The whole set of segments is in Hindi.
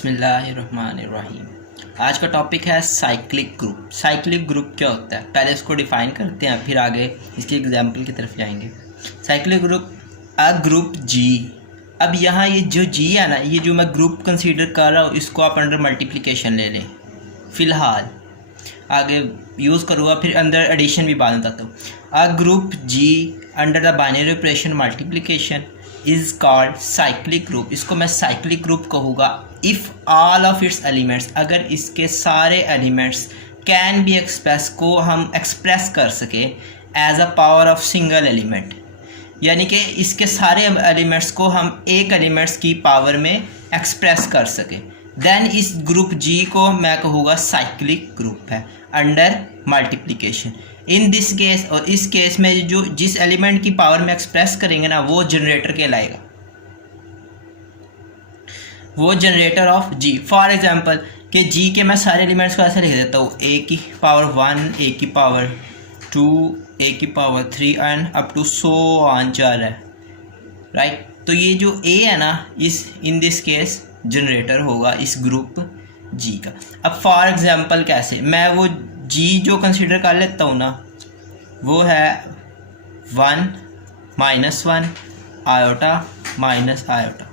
बिस्मिल्लाहिर्रहमानिर्रहीम। आज का टॉपिक है साइक्लिक ग्रुप। साइक्लिक ग्रुप क्या होता है, पहले इसको डिफाइन करते हैं, फिर आगे इसकी एग्जांपल की तरफ जाएंगे। साइक्लिक ग्रुप, अ ग्रुप जी। अब यहाँ ये जो जी है ना, ये जो मैं ग्रुप कंसीडर कर रहा हूँ, इसको आप अंडर मल्टीप्लिकेशन ले लें फ़िलहाल, आगे यूज़ करूँगा, फिर अंदर एडिशन भी बाद में बताता हूँ। A group G under the binary operation multiplication is called cyclic group. इसको मैं साइक्लिक ग्रुप कहूँगा if all of its elements, अगर इसके सारे एलिमेंट्स कैन बी एक्सप्रेस, को हम एक्सप्रेस कर सके as a power of single element, यानी कि इसके सारे एलिमेंट्स को हम एक एलिमेंट्स की पावर में एक्सप्रेस कर सके, देन इस ग्रुप जी को मैं कहूँगा साइक्लिक ग्रुप है under multiplication. In this case, और इस केस में जो जिस एलिमेंट की पावर में एक्सप्रेस करेंगे ना, वो जनरेटर कहलाएगा, वो generator of G. For example कि जी के मैं सारे एलिमेंट्स को ऐसे लिख देता हूँ, ए की पावर 1, ए की पावर 2, ए की power 3 and up to so on जा रहा है, राइट। तो ये जो ए है ना, इस इन दिस केस जनरेटर होगा इस ग्रुप जी का। अब फॉर एग्जांपल कैसे, मैं वो जी जो कंसीडर कर लेता हूँ ना, वो है 1 -1 आयोटा माइनस आयोटा,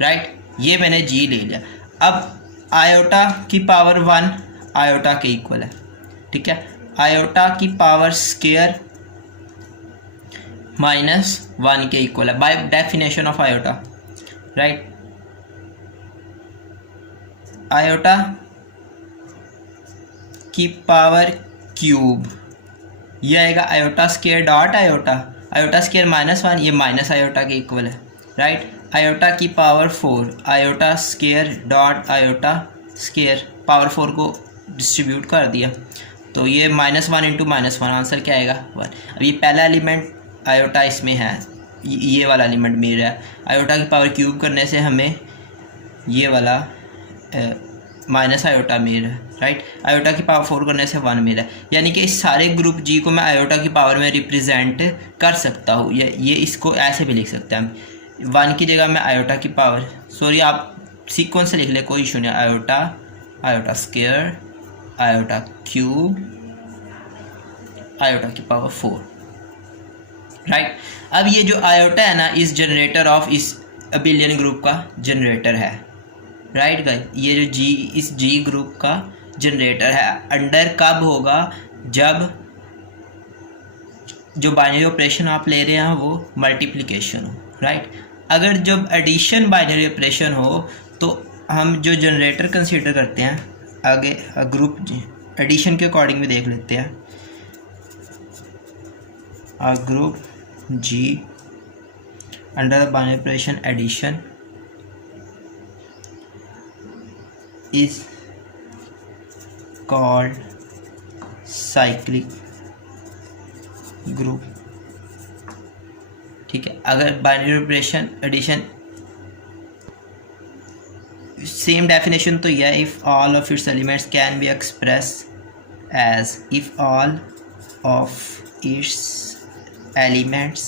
राइट। ये मैंने जी ले लिया। अब आयोटा की पावर 1 आयोटा के इक्वल है, ठीक है। आयोटा की पावर स्क्वायर -1 के इक्वल है bye definition of iota, right. Iota की पावर क्यूब, ये आएगा iota square dot iota, iota square -1, ये माइनस आयोटा के इक्वल है, राइट। आयोटा की power 4, iota square dot iota square, power 4 को डिस्ट्रीब्यूट कर दिया, तो ये -1 इंटू -1, आंसर क्या आएगा 1। अब ये पहला एलिमेंट आयोटा इसमें है, ये वाला एलिमेंट मेरा है। आयोटा की पावर क्यूब करने से हमें ये वाला माइनस आयोटा मेरा है, राइट। आयोटा की पावर 4 करने से 1 मेरा है, यानी कि इस सारे ग्रुप जी को मैं आयोटा की पावर में रिप्रेजेंट कर सकता हूँ। ये इसको ऐसे भी लिख सकते हैं, 1 की जगह मैं आयोटा की पावर, सॉरी आप सीक्वेंस से लिख ले, कोई इशू नहीं। Iota, iota square, iota cube, iota की पावर 4, राइट। अब ये जो आयोटा है ना, इस जनरेटर ऑफ इस अबिलियन ग्रुप का जनरेटर है, राइट गाइस। ये जो जी, इस जी ग्रुप का जनरेटर है। अंडर कब होगा, जब जो बाइनरी ऑपरेशन आप ले रहे हैं वो मल्टीप्लिकेशन हो, राइट। अगर जब एडिशन बाइनरी ऑपरेशन हो तो हम जो जनरेटर कंसीडर करते हैं, आगे ग्रुप एडिशन के अकॉर्डिंग भी देख लेते हैं। a group G under the binary operation addition is called cyclic group, ठीक है। अगर binary operation addition, same definition तो यह है, if all of its elements can be express as, if all of its elements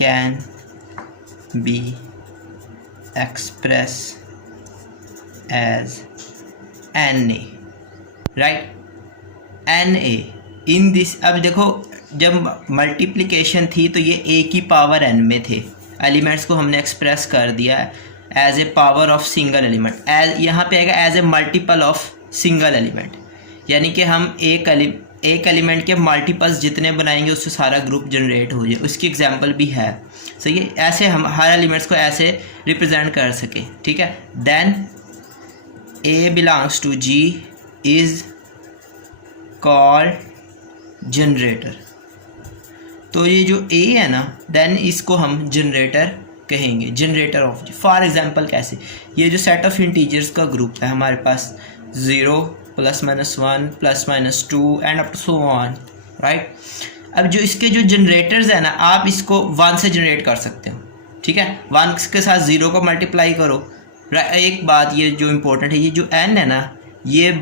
can be expressed as Na, right, Na in this। अब देखो, जब मल्टीप्लिकेशन थी तो ये a की पावर n में थे, एलिमेंट्स को हमने एक्सप्रेस कर दिया as a power of single element, as यहाँ पे आएगा as a multiple of single element, यानी कि हम एक एलिमेंट के मल्टीपल्स जितने बनाएंगे उससे सारा ग्रुप जनरेट हो जाए। उसकी एग्जांपल भी है, सही है। ऐसे हम हर एलिमेंट्स को ऐसे रिप्रेजेंट कर सके, ठीक है। Then a belongs to G is called generator. तो ये जो ए है ना, देन इसको हम जनरेटर कहेंगे, generator of G. For example कैसे, ये जो सेट ऑफ इंटीजर्स का ग्रुप है हमारे पास, 0 +-1 +-2 and up to so on, right. अब जो इसके जो जनरेटर्स है ना, आप इसको 1 से जनरेट कर सकते हो, ठीक है। 1 के साथ 0 को मल्टीप्लाई करो। एक बात ये जो इम्पोर्टेंट है, ये जो n है ना, ये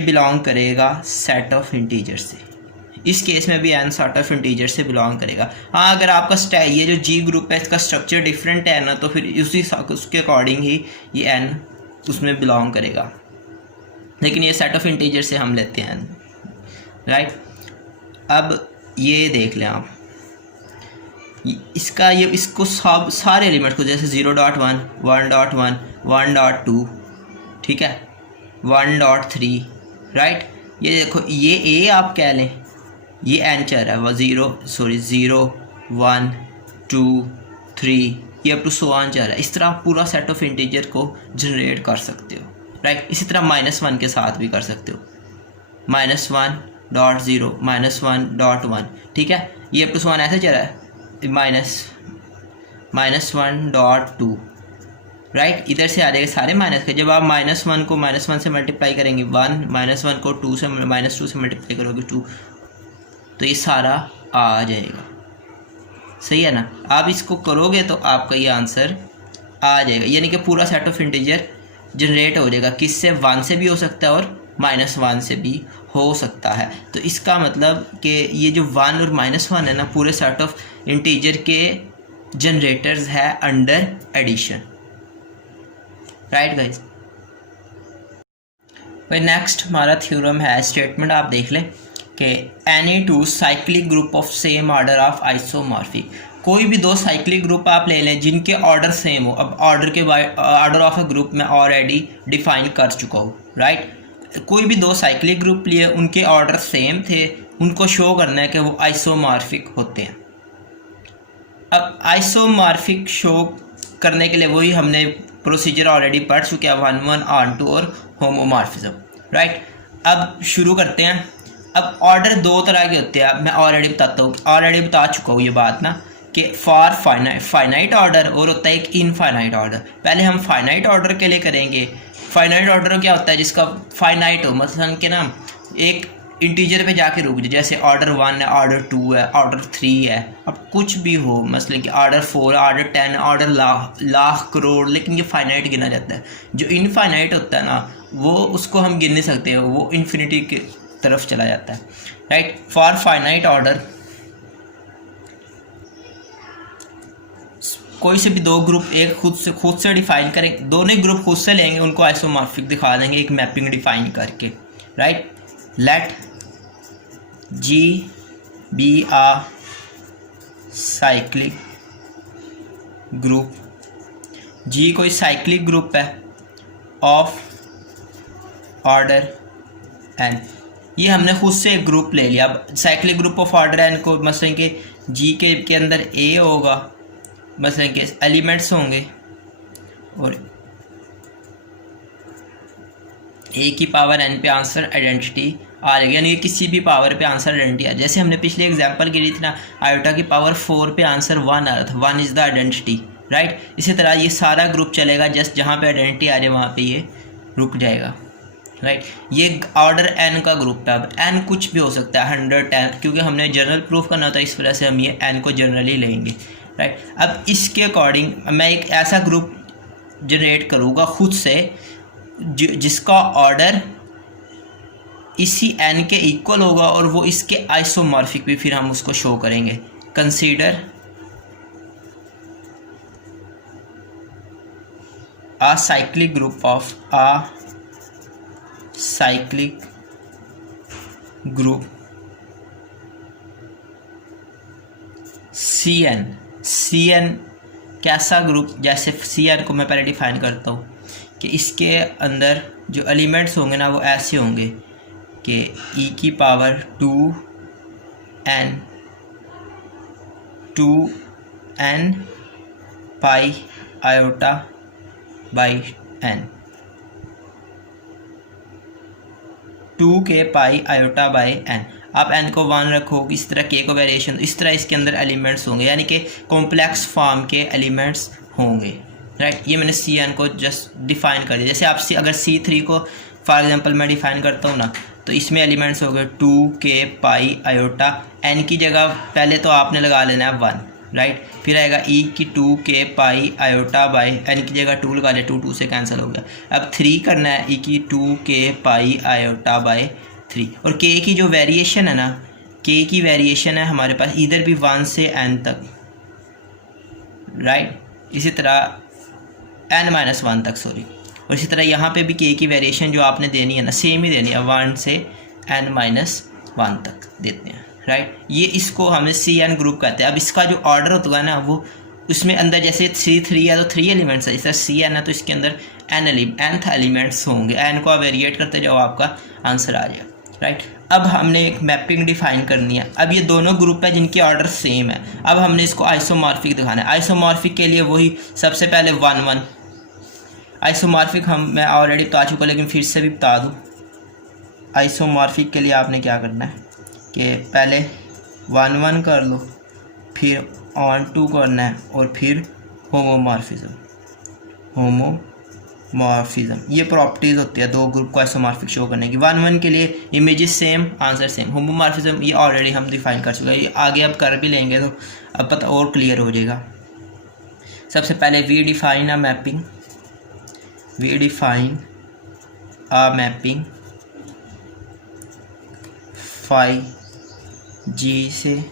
बिलोंग करेगा सेट ऑफ इंटीजर से, इस केस में भी एन सॉर्ट ऑफ इंटीजर से बिलोंग करेगा। हाँ, अगर आपका ये जो जी ग्रुप है इसका स्ट्रक्चर डिफरेंट है ना, तो फिर उसके अकॉर्डिंग ही ये एन उसमें बिलोंग करेगा, लेकिन ये सेट ऑफ इंटीजर से हम लेते हैं एन, राइट। अब ये देख लें आप इसका इसको सब सारे एलिमेंट्स को, जैसे 0.1, 1.1, 1.2, ठीक है, 1.3, राइट। ये देखो, ये ए आप कह लें, ये एन चल रहा है, वो 0, 1, 2, 3, ये अप टू सो ऑन चल रहा है। इस तरह आप पूरा सेट ऑफ इंटीजर को जनरेट कर सकते हो, राइट। इसी तरह -1 के साथ भी कर सकते हो, -1.0, -1.1, ठीक है। ये अप टू सो ऑन ऐसे चल रहा है, -1.2, राइट। इधर से आ जाएगा सारे माइनस के। जब आप -1 को -1 से मल्टीप्लाई करेंगे 1, -1 को -2 से मल्टीप्लाई करोगे 2, तो ये सारा आ जाएगा, सही है ना। आप इसको करोगे तो आपका ये आंसर आ जाएगा, यानी कि पूरा सेट ऑफ इंटीजर जनरेट हो जाएगा। किससे? 1 से भी हो सकता है और -1 से भी हो सकता है। तो इसका मतलब कि ये जो 1 और -1 है ना, पूरे सेट ऑफ इंटीजर के जनरेटर्स है अंडर एडिशन, राइट गाइस। भाई नेक्स्ट हमारा थ्योरम है, स्टेटमेंट आप देख लें कि any to cyclic group of same order of isomorphic. कोई भी दो साइक्लिक ग्रुप आप ले लें जिनके ऑर्डर सेम हो। अब ऑर्डर ऑफ अ ग्रुप मैं ऑलरेडी डिफाइन कर चुका हूँ, राइट। कोई भी दो साइक्लिक ग्रुप लिए, उनके ऑर्डर सेम थे, उनको शो करना है कि वो आइसोमॉर्फिक होते हैं। अब आइसोमॉर्फिक शो करने के लिए वही हमने प्रोसीजर ऑलरेडी पढ़ चुके हैं, 1, 1 ऑन टू और होमोमॉर्फिज्म, राइट। अब शुरू करते हैं। अब ऑर्डर दो तरह के होते हैं, अब मैं ऑलरेडी बता चुका हूँ ये बात ना, कि फॉर फाइनाइट ऑर्डर और होता है एक इनफाइनाइट ऑर्डर। पहले हम फाइनाइट ऑर्डर के लिए करेंगे। फाइनाइट ऑर्डर क्या होता है? जिसका फाइनाइट हो, मतलब कि ना एक इंटीजर पे जाके रुक जाए, जैसे ऑर्डर 1 है, ऑर्डर 2 है, ऑर्डर 3 है, अब कुछ भी हो, मतलब कि order 4, order 10, order lakh crore, लेकिन ये फाइनाइट गिना जाता है। जो इनफाइनाइट होता है ना, वो उसको हम गिन नहीं सकते, वो इन्फिनिटी की तरफ चला जाता है, राइट। फॉर फाइनाइट ऑर्डर कोई से भी दो ग्रुप एक खुद से डिफाइन करें, दोनों ग्रुप खुद से लेंगे, उनको आइसोमॉर्फिक दिखा देंगे एक मैपिंग डिफाइन करके, right. Let G be a cyclic group. G कोई साइक्लिक ग्रुप है ऑफ ऑर्डर n। ये हमने खुद से एक ग्रुप ले लिया। अब cyclic group of order n को मसलन के G के अंदर A होगा, मसलन के एलिमेंट्स होंगे और A की पावर n पे आंसर आइडेंटिटी आ जाएगी, यानी कि किसी भी पावर पे आंसर आइडेंटिटी आ। जैसे हमने पिछले एग्जांपल के लिए थी ना, आयोटा की पावर 4 पे आंसर 1 आ रहा था, 1 इज़ द आइडेंटिटी, राइट। इसी तरह ये सारा ग्रुप चलेगा, जस्ट जहाँ पे आइडेंटिटी आ जाए वहाँ पे ये रुक जाएगा, राइट। ये ऑर्डर n का ग्रुप है। अब n कुछ भी हो सकता है, 110, क्योंकि हमने जनरल प्रूफ करना होता है, इस वजह से हम ये n को जनरली लेंगे, राइट। अब इसके अकॉर्डिंग मैं एक ऐसा ग्रुप जनरेट करूँगा खुद से जिसका ऑर्डर इसी n के इक्वल होगा और वो इसके आइसोमॉर्फिक भी फिर हम उसको शो करेंगे। Consider a cyclic group of a cyclic group Cn कैसा ग्रुप? जैसे Cn को मैं पहले डिफाइन करता हूँ कि इसके अंदर जो एलिमेंट्स होंगे ना वो ऐसे होंगे कि e की power 2n pi iota by n, 2 के पाई आयोटा बाई n। आप n को 1 रखो, इस तरह k को वेरिएशन, इस तरह इसके अंदर एलिमेंट्स होंगे, यानी कि कॉम्प्लेक्स फॉर्म के एलिमेंट्स होंगे, राइट। ये मैंने Cn को जस्ट डिफाइन कर दिया। जैसे आप अगर C3 को फॉर एग्जांपल मैं डिफाइन करता हूँ ना, तो इसमें एलिमेंट्स हो गए 2 के पाई आयोटा, n की जगह पहले तो आपने लगा लेना है 1, राइट। फिर आएगा e की 2 के पाई आयोटा बाई n की जगह 2 लगा लिया, 2 से कैंसिल हो गया। अब 3 करना है, e की 2 के पाई आयोटा बाई 3। और k की जो वेरिएशन है ना, के की वेरिएशन है हमारे पास इधर भी 1 से n तक, राइट। इसी तरह n-1 तक, सॉरी। और इसी तरह यहाँ पे भी के की वेरिएशन जो आपने देनी है ना, सेम ही देनी है, 1 से n-1 तक देते हैं, राइट। ये इसको हमें CN ग्रुप कहते हैं। अब इसका जो ऑर्डर होता है ना, वो उसमें अंदर जैसे C3 है तो 3 एलिमेंट्स है, इस तरह CN है तो इसके अंदर nth एलिमेंट्स होंगे। n को आप वेरिएट करते जाओ, आपका आंसर आ जाएगा, राइट। अब हमने एक मैपिंग डिफाइन करनी है। अब ये दोनों ग्रुप है जिनके ऑर्डर सेम है। अब हमने इसको आइसोमॉर्फिक दिखाना है। आइसोमॉर्फिक के लिए वही सबसे पहले 1-1 आइसोमॉर्फिक मैं ऑलरेडी बता चुका, लेकिन फिर से भी बता दूँ। आइसोमॉर्फिक के लिए आपने क्या करना है कि पहले 1-1 कर लो, फिर ऑन-टू करना है, और फिर होमोमॉर्फिज्म। ये प्रॉपर्टीज़ होती है दो ग्रुप को आइसोमॉर्फिक शो करने की। 1-1 के लिए images same, answer same. Homomorphism ये ऑलरेडी हम डिफाइन कर चुके हैं, ये आगे अब कर भी लेंगे तो अब पता और क्लियर हो जाएगा। सबसे पहले we define a mapping phi G से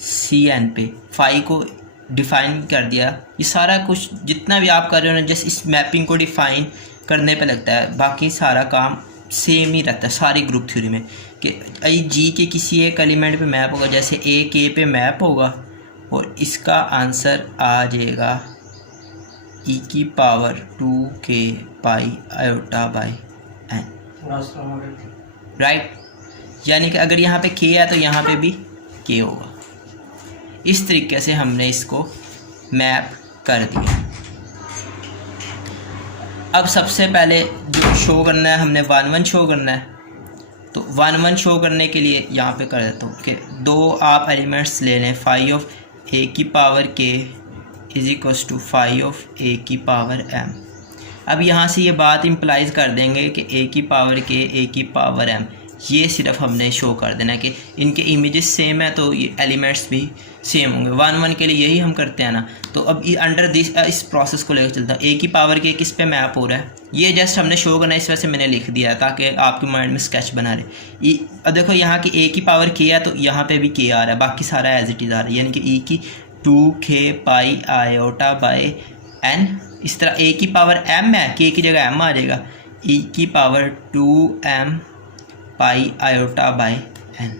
CN पे। फाई को डिफ़ाइन कर दिया। ये सारा कुछ जितना भी आप कर रहे हो ना, जस्ट इस मैपिंग को डिफ़ाइन करने पे लगता है, बाकी सारा काम सेम ही रहता है सारी ग्रुप थ्योरी में। कि जी के किसी एक एलिमेंट पे मैप होगा, जैसे A K पे मैप होगा, और इसका आंसर आ जाएगा e⁻²k π/n, राइट। यानी कि अगर यहाँ पे K है तो यहाँ पे भी K होगा। इस तरीके से हमने इसको मैप कर दिया। अब सबसे पहले जो शो करना है, हमने 1-1 शो करना है। तो 1-1 शो करने के लिए यहाँ पे कर देता हूँ कि दो आप एलिमेंट्स ले लें, φ(a⁻k = φ(a⁻m)। अब यहाँ से ये बात इम्प्लाइज कर देंगे कि a⁻k a⁻m, ये सिर्फ हमने शो कर देना है कि इनके इमेजेस सेम है तो ये एलिमेंट्स भी सेम होंगे। 1-1 के लिए यही हम करते हैं ना। तो अब अंडर दिस इस प्रोसेस को लेकर चलता है। a⁻k किस पे मैप हो रहा है, ये जस्ट हमने शो करना है, इस वजह से मैंने लिख दिया है ताकि आपके माइंड में स्केच बना रहे। अब देखो यहाँ की a⁻k है तो यहाँ पे भी k आ रहा है, बाकी सारा एज इट इज़ आ रहा है, यानी कि e⁻²k π/n। इस तरह a⁻m है, k की जगह m आ जाएगा, e⁻2m π/n,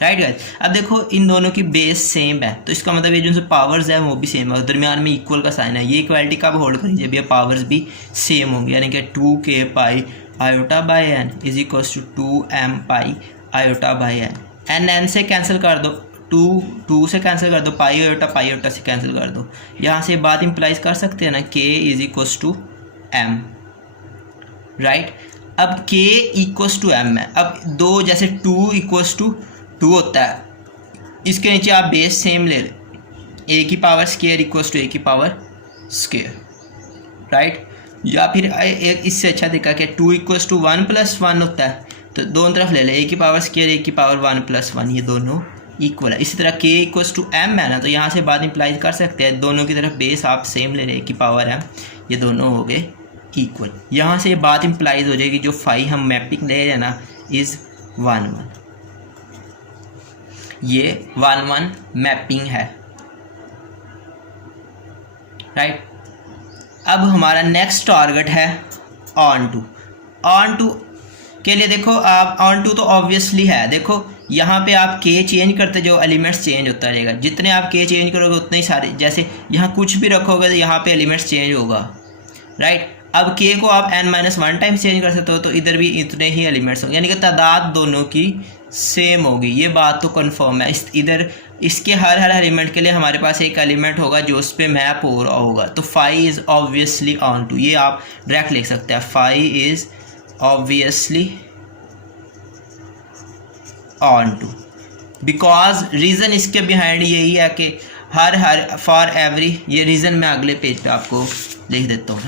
राइट गाइस। अब देखो इन दोनों की बेस सेम है, तो इसका मतलब ये जो पावर्स है वो भी सेम है, दरमियान में इक्वल का साइन है। ये इक्वालिटी कब होल्ड करेंगे, जब ये पावर्स भी सेम होंगे, यानी कि 2k π/n = 2m π/n। n से कैंसिल कर दो, 2 से कैंसिल कर दो, π/π से कैंसिल कर दो। यहाँ से बात इम्प्लाइज कर सकते हैं ना, k = m, राइट। अब k = m है। अब दो जैसे 2 = 2 होता है, इसके नीचे आप बेस सेम ले लें, a⁻² = a⁻², राइट। या फिर एक इससे अच्छा तरीका कि 2 = 1 + 1 होता है, तो दोनों तरफ ले लें, a⁻² a⁻1 + 1, ये दोनों इक्वल है। इसी तरह k = m है ना, तो यहाँ से बात इम्प्लाइज कर सकते हैं, दोनों की तरफ बेस आप सेम ले लें, a⁻m, ये दोनों हो गए इक्वल। यहाँ से ये बात इम्प्लाइज हो जाएगी, जो फाई हम मैपिंग ले रहे हैं ना इज़ 1-1, ये 1-1 मैपिंग है, राइट। अब हमारा नेक्स्ट टारगेट है ऑन टू के लिए। देखो आप ऑन-टू तो ऑब्वियसली है, देखो यहाँ पे आप k चेंज करते जो एलिमेंट्स चेंज होता रहेगा, जितने आप k चेंज करोगे उतने ही सारे, जैसे यहाँ कुछ भी रखोगे तो यहाँ पे एलिमेंट्स चेंज होगा, राइट। अब k को आप n-1 टाइम्स चेंज कर सकते हो, तो इधर भी इतने ही एलिमेंट्स होंगे, यानी कि तादाद दोनों की सेम होगी। ये बात तो कंफर्म है। इधर इसके हर एलिमेंट के लिए हमारे पास एक एलिमेंट होगा जो उस पर मैप हो रहा होगा, तो फाई इज़ ऑब्वियसली ऑन-टू, ये आप डायरेक्ट लिख सकते हैं, phi is obviously onto, because reason इसके बिहाइंड यही है कि हर फॉर एवरी, ये रीज़न मैं अगले पेज पे आपको लिख देता हूँ।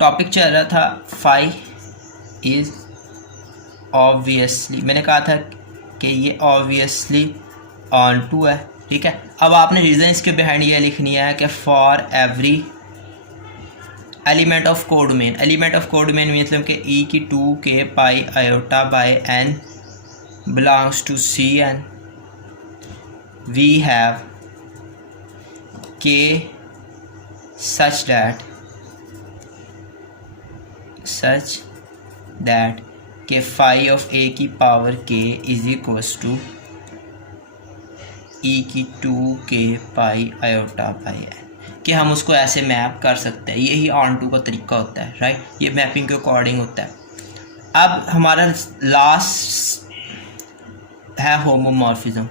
टॉपिक चल रहा था फाई इज़ ऑब्वियसली, मैंने कहा था कि ये ऑब्वियसली ऑन-टू है, ठीक है। अब आपने रीज़न इसके बिहाइंड ये लिखनी है कि for every element of codomain, element of codomain मतलब कि ई की 2k pi iota by n belongs to Cn, we have k such that k phi of a की power k is equals to e की 2k pi iota by n, कि हम उसको ऐसे मैप कर सकते हैं। यही ऑन टू का तरीका होता है, राइट, ये मैपिंग के अकॉर्डिंग होता है। अब हमारा लास्ट है होमोमॉर्फिज्म।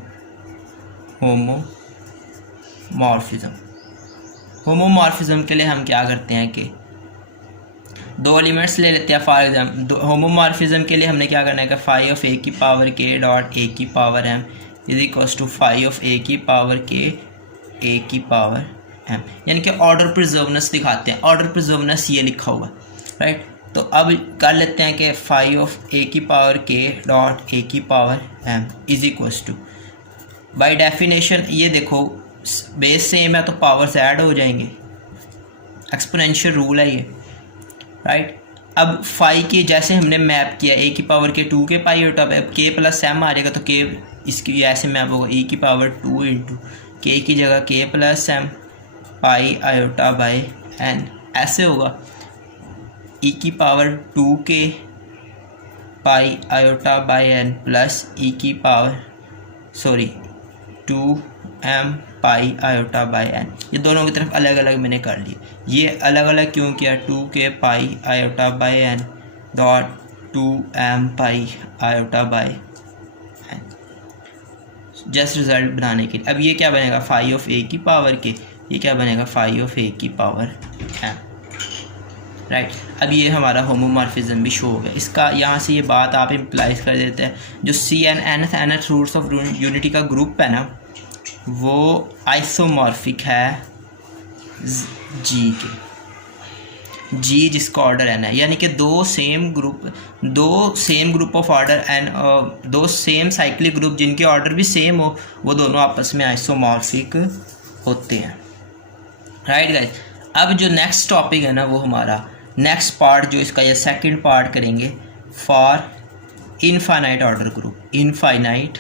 होमोमॉर्फिज्म के लिए हम क्या करते हैं कि दो एलिमेंट्स ले लेते हैं। फॉर एग्जाम्पल होमोमॉर्फिज्म के लिए हमने क्या करना है कि फाई ऑफ ए की पावर के डॉट ए की power M is equals to phi of A की पावर के ए की पावर एम, यानी कि ऑर्डर प्रिजर्वनेस दिखाते हैं। ऑर्डर प्रिजर्वनेस ये लिखा हुआ, राइट। तो अब कर लेते हैं कि फाई ऑफ ए की पावर के डॉट ए की power M is equals to, by definition ये देखो बेस सेम है तो पावर्स ऐड हो जाएंगे, एक्सपोनेंशियल रूल है ये, राइट। अब फाई की जैसे हमने मैप किया ए की पावर के 2 के पाई आयोटा, अब के प्लस एम आ जाएगा तो के इसकी ऐसे मैप होगा ई की पावर 2 इंटू के की जगह K plus M pi iota by N, ऐसे होगा। ई की पावर 2 के pi iota by N plus E की power 2 M pi iota by N, ये दोनों की तरफ अलग अलग मैंने कर लिए। ये अलग अलग क्यों किया, 2 के pi iota by n dot 2 M pi iota by n, just result बनाने के लिए। अब ये क्या बनेगा, फाई ऑफ ए की पावर के, ये क्या बनेगा फाई ऑफ ए की पावर एम, राइट। अब ये हमारा होमोमॉर्फिज्म भी शो हो गया। इसका यहाँ से ये बात आप इम्प्लाइज कर देते हैं, जो C n nth roots of unity का ग्रुप है ना, वो आइसोमॉर्फिक है जी के, जी जिसका ऑर्डर एन है, यानी कि दो same group of order n, दो सेम साइक्लिक ग्रुप जिनके ऑर्डर भी सेम हो, वो दोनों आपस में आइसोमॉर्फिक होते हैं, राइट गाइस। अब जो नेक्स्ट टॉपिक है ना, वो हमारा नेक्स्ट पार्ट जो इसका ये सेकंड पार्ट करेंगे for infinite order group. Infinite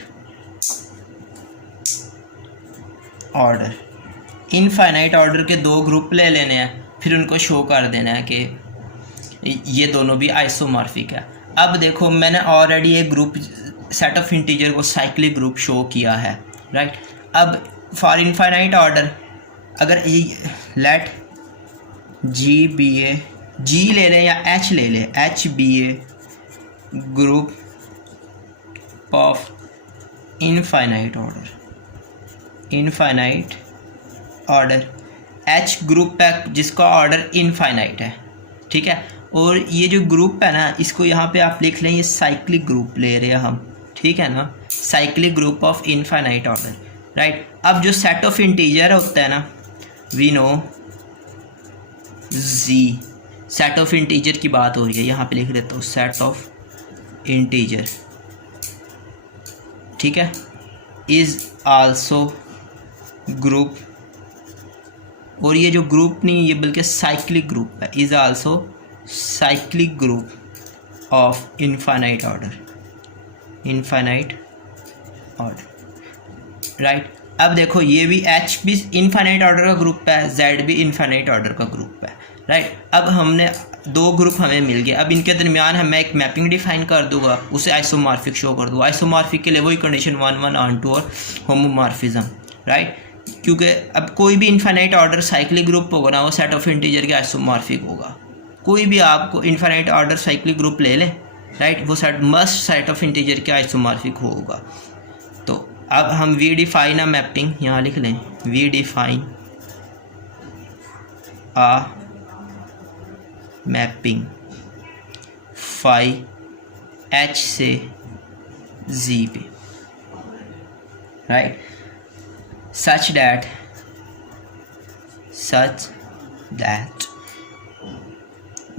order के दो ग्रुप ले लेने हैं, फिर उनको शो कर देना है कि ये दोनों भी आइसोमॉर्फिक है। अब देखो मैंने ऑलरेडी एक ग्रुप सेट ऑफ इंटीजर को साइक्लिक ग्रुप शो किया है, राइट। अब फॉर इनफाइनाइट ऑर्डर अगर let G be a, G ले लें या एच ले लें, H be a group of infinite order, H group है जिसका ऑर्डर इनफाइनाइट है, ठीक है। और ये जो ग्रुप है ना, इसको यहाँ पे आप लिख लें, ये साइक्लिक ग्रुप ले रहे हैं हम, ठीक है ना, cyclic group of infinite order, right. अब जो सेट ऑफ इंटीजर होता है ना, we know Z, set of integer की बात हो रही है, यहाँ पे लिख देता हूँ सेट ऑफ इंटीजर, ठीक है, इज आल्सो ग्रुप, और ये जो ग्रुप नहीं ये बल्कि साइक्लिक ग्रुप है, is also cyclic group of infinite order, right. अब देखो ये भी एच भी इनफाइनाइट ऑर्डर का ग्रुप है, जेड भी इनफाइनाइट ऑर्डर का ग्रुप है, राइट। अब हमने दो ग्रुप हमें मिल गए, अब इनके दरमियान मैं एक मैपिंग डिफाइन कर दूंगा, उसे आइसोमॉर्फिक शो कर दूंगा। आइसोमॉर्फिक के लिए वही कंडीशन 1 1 ऑन टू और होमोमॉर्फिज्म, राइट। क्योंकि अब कोई भी इनफाइनाइट ऑर्डर साइक्लिक ग्रुप होगा ना, वो सेट ऑफ इंटीजर के आइसोमॉर्फिक होगा। कोई भी आपको इनफाइनाइट ऑर्डर साइक्लिक ग्रुप ले लें, राइट, वो सेट ऑफ इंटीजर के आइसोमॉर्फिक होगा। तो अब हम वी डिफाइन अ मैपिंग, यहाँ लिख लें, we define a mapping phi H से जी पे, राइट, सच दैट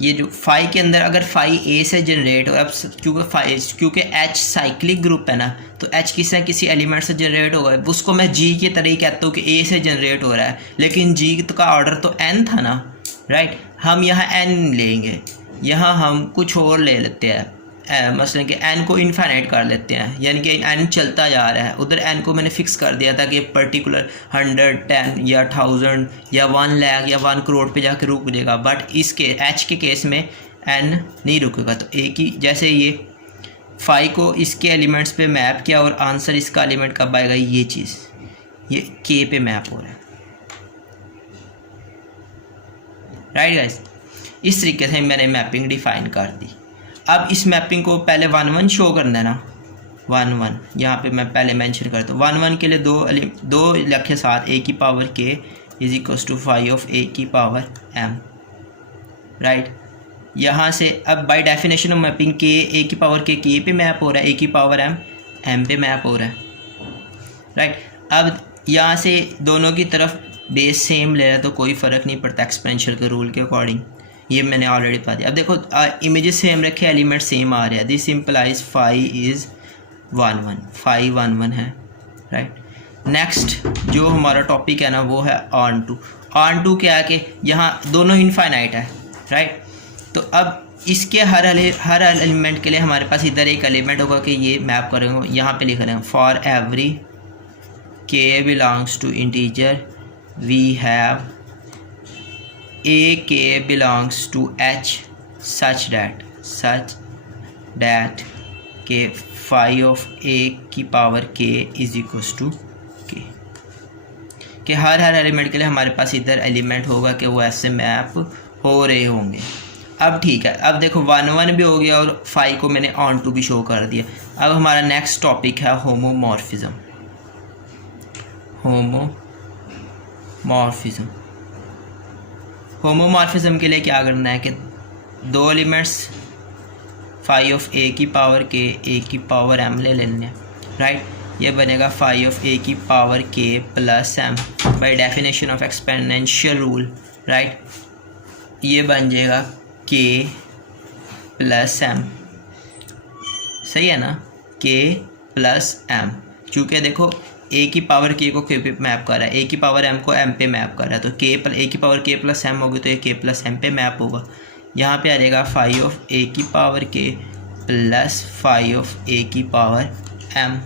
ये जो फाई के अंदर अगर फाई ए से जनरेट हो, अब क्योंकि एच साइक्लिक ग्रुप है ना, तो एच किसी एलिमेंट से जनरेट होगा, उसको मैं जी की तरह ही कहता हूँ कि ए से जनरेट हो रहा है, लेकिन जी का ऑर्डर तो एन था ना, राइट। हम यहाँ n लेंगे, यहाँ हम कुछ और ले लेते हैं, मसलन कि n को इनफाइनाइट कर लेते हैं, यानी कि n चलता जा रहा है। उधर n को मैंने फिक्स कर दिया था कि पर्टिकुलर 100, 10 या 1000 या 1 लाख या 1 करोड़ पे जाकर रुक जाएगा। बट इसके h के केस में n नहीं रुकेगा। तो एक ही जैसे ये 5 को इसके एलिमेंट्स पे मैप किया और आंसर इसका एलिमेंट कब आएगा, ये चीज़ ये k पे मैप हो रहा है, राइट गाइस। इस तरीके से मैंने मैपिंग डिफ़ाइन कर दी। अब इस मैपिंग को पहले 1 1 शो करना है ना, 1 1 यहाँ पे मैं पहले मेंशन करता हूँ। 1 1 के लिए दो लिखे साथ a की power k is equals to 5 of a की पावर m, राइट। यहाँ से अब by definition of mapping k a की पावर k पे मैप हो रहा है, a की पावर m पे मैप हो रहा है, राइट। अब यहाँ से दोनों की तरफ बेस सेम ले रहा है तो कोई फ़र्क नहीं पड़ता एक्सपेंशियल के रूल के अकॉर्डिंग, ये मैंने ऑलरेडी बता दिया। अब देखो इमेजेस सेम रखे, एलिमेंट सेम आ रहे हैं, दिस इम्प्लाइज 5 इज़ 1 1, 5 1 1 है, राइट। नेक्स्ट जो हमारा टॉपिक है ना वो है ऑन टू क्या है कि यहाँ दोनों इनफाइनाइट है, राइट। तो अब इसके हर एलिमेंट के लिए हमारे पास इधर एक एलिमेंट होगा कि ये मैप करेंगे, यहाँ पे लिख रहे हैं for every k belongs to integer we have a k belongs to h such that k phi of a की power k is equals to k, कि हर एलिमेंट के लिए हमारे पास इधर एलिमेंट होगा कि वो ऐसे मैप हो रहे होंगे। अब ठीक है, अब देखो 1 1 भी हो गया और 5 को मैंने ऑन टू भी शो कर दिया। अब हमारा नेक्स्ट टॉपिक है होमोमॉर्फिज्म। होमोमॉर्फिज्म के लिए क्या करना है कि दो एलिमेंट्स 5 ऑफ a की पावर k a की पावर m ले लेने हैं, राइट। ये बनेगा 5 ऑफ a की power k plus m bye definition of exponential rule, right. ये बन जाएगा k प्लस m, सही है ना, k प्लस m। चूँकि देखो a की पावर k को k पे मैप कर रहा है, a की पावर m को m पे मैप कर रहा है, तो a की पावर k प्लस m होगी तो ये k प्लस m पे मैप होगा। यहाँ पे आ जाएगा 5 ऑफ a की power k plus 5 of a की पावर m,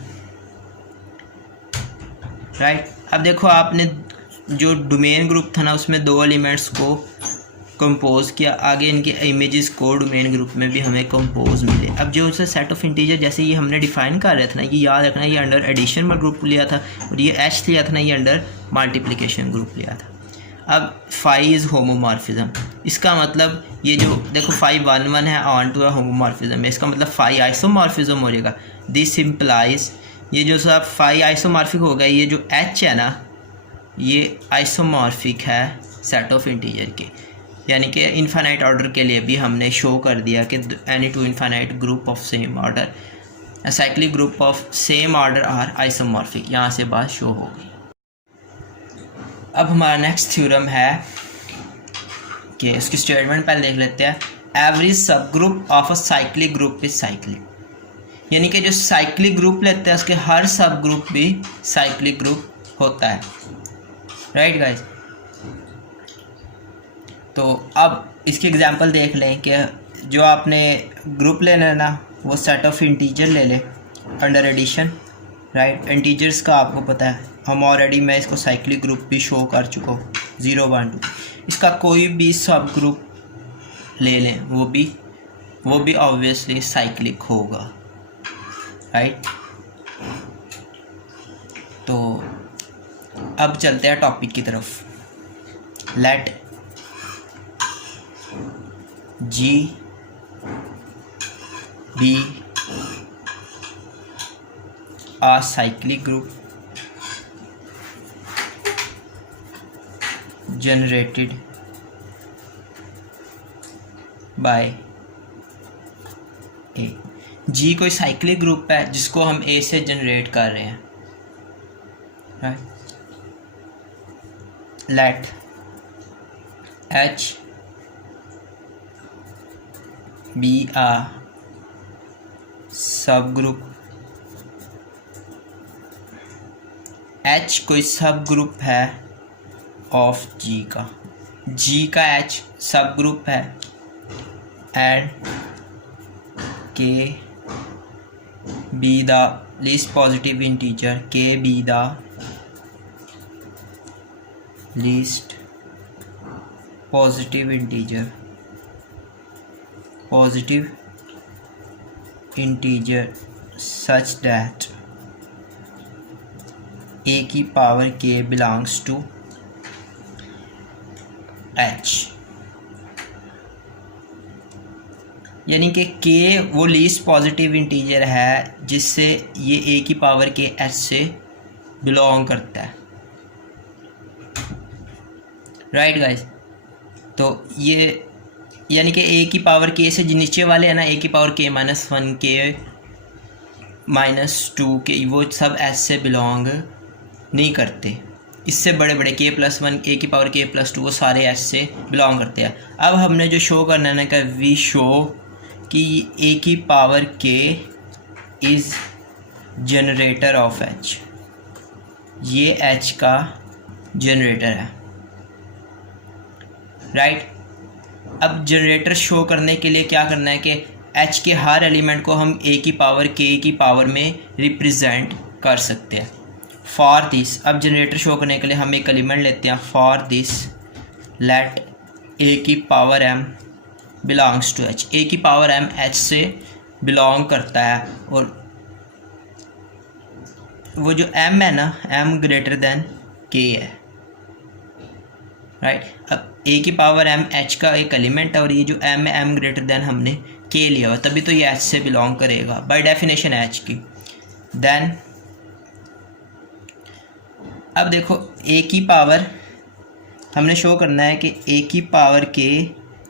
राइट। अब देखो आपने जो डोमेन ग्रुप था ना उसमें दो एलिमेंट्स को कंपोज किया, आगे इनके इमेजेस को डोमेन ग्रुप में भी हमें कंपोज मिले। अब जो उसका सेट ऑफ इंटीजर जैसे ये हमने डिफाइन कर रहे थे ना, ये याद रखना, ये अंडर एडिशन में ग्रुप लिया था और ये h लिया था ना, ये अंडर मल्टीप्लिकेशन ग्रुप लिया था। अब 5 इज़ होमोमॉर्फिज्म, इसका मतलब ये जो देखो 5 1 1 है, ऑन टू है होमोमॉर्फिज्म में, इसका मतलब 5 आइसोमॉर्फिज्म हो जाएगा। दिस इम्प्लाइज ये जो सब 5 आइसोमॉर्फिक हो गया, ये जो h है ना ये आइसोमॉर्फिक है सेट ऑफ इंटीजर के, यानी कि इनफाइनाइट ऑर्डर के लिए भी हमने शो कर दिया कि any two infinite group of same order, cyclic group of same order are isomorphic. यहाँ से बात शो हो गई। अब हमारा नेक्स्ट थ्योरम है कि इसकी स्टेटमेंट पहले देख लेते हैं। एवरेज सब group of a cyclic group is cyclic, यानी कि जो साइक्लिक ग्रुप लेते हैं उसके हर सब ग्रुप भी साइक्लिक ग्रुप होता है, राइट गाइज। तो अब इसकी एग्जांपल देख लें कि जो आपने ग्रुप लेना है ना वो सेट ऑफ इंटीजर ले ले अंडर एडिशन, राइट। इंटीजर्स का आपको पता है, हम ऑलरेडी मैं इसको साइक्लिक ग्रुप भी शो कर चुका हूँ 0 1 2। इसका कोई भी सब ग्रुप ले लें वो भी ऑब्वियसली साइक्लिक होगा, राइट। तो अब चलते हैं टॉपिक की तरफ। Let G be a cyclic group generated by A। G कोई साइक्लिक ग्रुप है जिसको हम A से जनरेट कर रहे हैं, right. Let H be a subgroup, H कोई सब ग्रुप है ऑफ G का, जी का एच सब ग्रुप है and K be the least positive integer, K be the least positive integer such that a की power k belongs to h, यानी कि k वो लीस्ट पॉजिटिव इंटीजर है जिससे ये a की पावर के h से बिलोंग करता है। राइट गाइस, तो ये यानी कि a की पावर k से जो नीचे वाले हैं ना, a की power k minus one, k minus two, के वो सब h से बिलोंग नहीं करते। इससे बड़े बड़े k प्लस वन, a की पावर k प्लस टू, वो सारे h से बिलोंग करते हैं। अब हमने जो शो करना है ना कि वी शो कि a की power k is generator off h, ये h का जनरेटर है। राइट, अब जनरेटर शो करने के लिए क्या करना है कि h के हर एलिमेंट को हम a की पावर k की पावर में रिप्रेजेंट कर सकते हैं। फॉर दिस, अब जनरेटर शो करने के लिए हम एक एलिमेंट लेते हैं, फॉर दिस लेट a की power m belongs to h, a की पावर m h से बिलोंग करता है और वो जो m है ना, m ग्रेटर देन k है। राइट, अब a की पावर m h का एक एलिमेंट है और ये जो m है m ग्रेटर देन हमने k लिया हुआ, तभी तो ये h से बिलोंग करेगा बाय डेफिनेशन h की। देन अब देखो a की पावर हमने शो करना है कि a की पावर k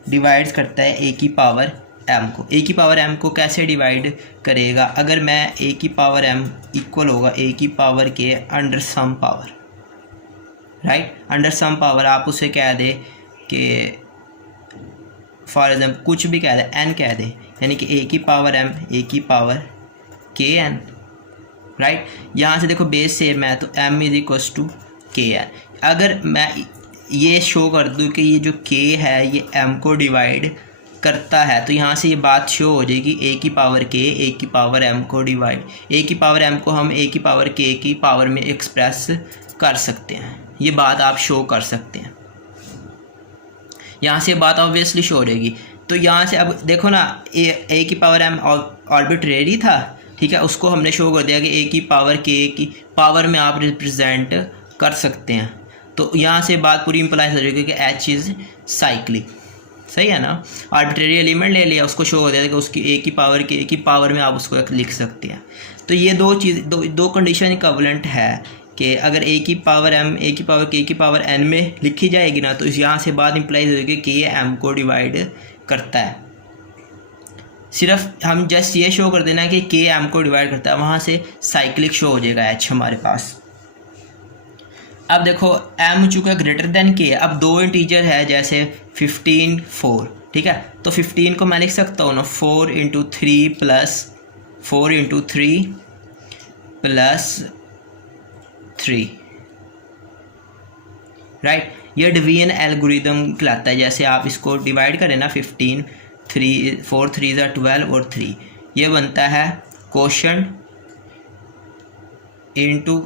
डिवाइड करता है a की पावर m को। a की पावर m को कैसे डिवाइड करेगा? अगर मैं a की पावर m इक्वल होगा a की power k under some power, right, under some power आप उसे कह दे कि फॉर एग्जाम्पल कुछ भी कह दे, n कह दे, यानी कि a की पावर m a की पावर k n। राइट, यहाँ से देखो बेस सेम है तो m is equals to k n। अगर मैं ये शो कर दूँ कि ये जो k है ये m को डिवाइड करता है तो यहाँ से ये बात शो हो जाएगी a की पावर k a की पावर m को डिवाइड, a की पावर m को हम a की पावर k की पावर में एक्सप्रेस कर सकते हैं। ये बात आप शो कर सकते हैं, यहाँ से बात ऑब्वियसली शो हो जाएगी। तो यहाँ से अब देखो ना, a की पावर m आर्बिट्रेरी था, ठीक है, उसको हमने शो कर दिया कि a की पावर k की पावर में आप रिप्रेजेंट कर सकते हैं। तो यहाँ से बात पूरी इम्प्लाई हो जाएगी कि h इज़ साइक्लिक। सही है ना, आर्बिट्रेरी एलिमेंट ले लिया, उसको शो हो दिया कि उसकी a की पावर k की पावर में आप उसको लिख सकते हैं। तो ये दो कंडीशन इक्विवेलेंट है कि अगर a की पावर m a की पावर k की पावर n में लिखी जाएगी ना, तो यहाँ से बात इम्प्लाई हो जाएगी कि ये m को डिवाइड करता है। सिर्फ हम जस्ट ये शो कर देना कि k m को डिवाइड करता है, वहाँ से साइक्लिक शो हो जाएगा h हमारे पास। अब देखो m चूँकि ग्रेटर देन k है, अब दो इंटीजर है जैसे 15 4, ठीक है, तो 15 को मैं लिख सकता हूँ ना 4 into 3 plus 4 into 3 plus 3। Right, यह डिवीजन एल्गोरिदम कहलाता है। जैसे आप इसको डिवाइड करें ना 15, 3 4 3 12 और 3, ये बनता है क्वोशंट इंटू।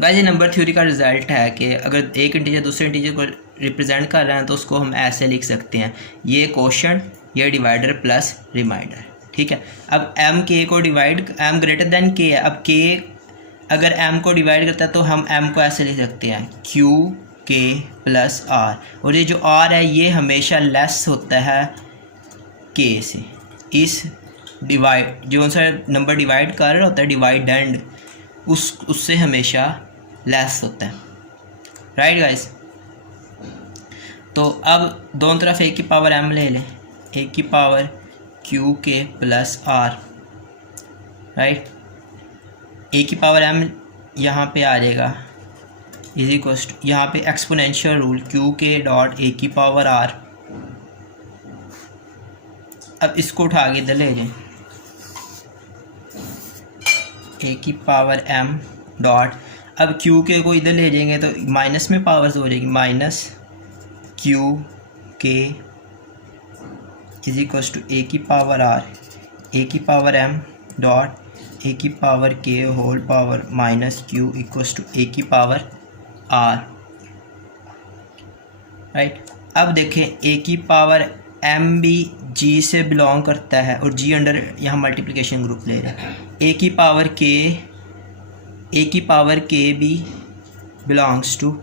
गाइस ये नंबर थ्योरी का रिजल्ट है कि अगर एक इंटीजर दूसरे इंटीजर को रिप्रेजेंट कर रहे हैं तो उसको हम ऐसे लिख सकते हैं, ये क्वोशंट, ये डिवाइडर प्लस रिमाइंडर। ठीक है, अब m k को divide, m greater than k है, अब k अगर m को डिवाइड करता है तो हम m को ऐसे लिख सकते हैं q k प्लस r, और ये जो r है ये हमेशा लेस होता है k से। इस डिवाइड जो सा नंबर डिवाइड कर रहा होता है डिवाइडेंड उससे हमेशा लेस होता है। राइट गाइस, तो अब दोनों तरफ a की पावर m ले लें, a की power q k plus r। Right, a की पावर m यहाँ पे आ जाएगा इज इक्वल्स टू, यहाँ पे exponential rule q k dot a की पावर r। अब इसको उठा के इधर ले जाएं, a की पावर m डॉट, अब क्यू के को इधर ले जाएंगे तो माइनस में पावर्स हो जाएगी, माइनस क्यू के इज इक्वल टू ए की पावर आर ए की पावर एम डॉट ए की power K whole power minus Q equal to A की पावर आर, राइट। अब देखें ए की पावर एम भी जी से बिलोंग करता है और जी अंडर यहाँ मल्टीप्लिकेशन ग्रुप ले रहे हैं। ए की पावर के भी बिलोंग्स टू